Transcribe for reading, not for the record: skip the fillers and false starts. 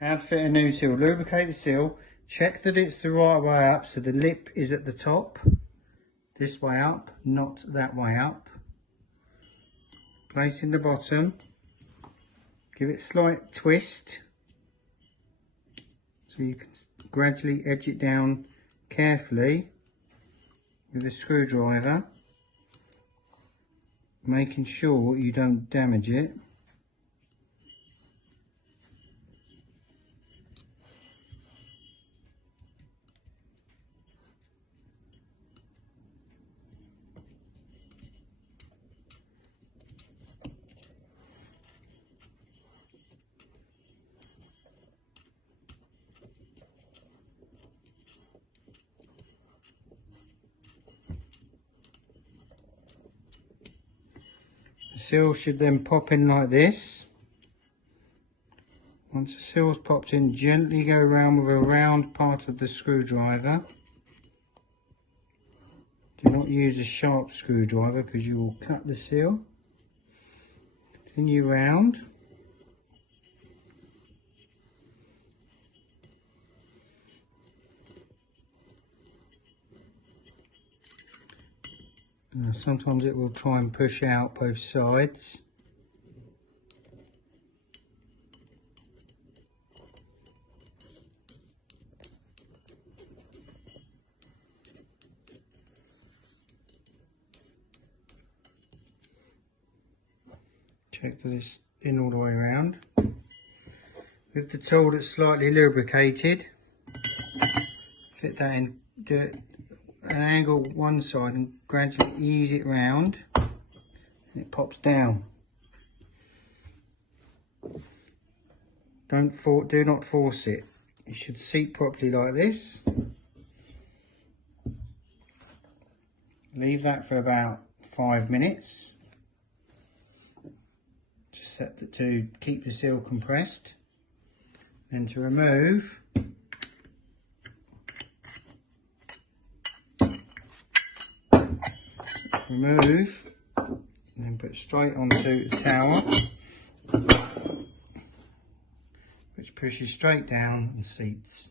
How to fit a new seal. Lubricate the seal. Check that it's the right way up, so the lip is at the top. This way up, not that way up. Place in the bottom. Give it a slight twist. So you can gradually edge it down carefully with a screwdriver, making sure you don't damage it. The seal should then pop in like this. Once the seal's popped in, gently go around with a round part of the screwdriver. Do not use a sharp screwdriver because you will cut the seal. Continue round. Now, sometimes it will try and push out both sides. Check that it's in all the way around. With the tool that's slightly lubricated, fit that in, do it an angle one side and gradually ease it round, and it pops down. Do not force it. It should seat properly like this. Leave that for about 5 minutes. Just set to keep the seal compressed. Then to remove, and then put straight onto the tower, which pushes straight down and seats.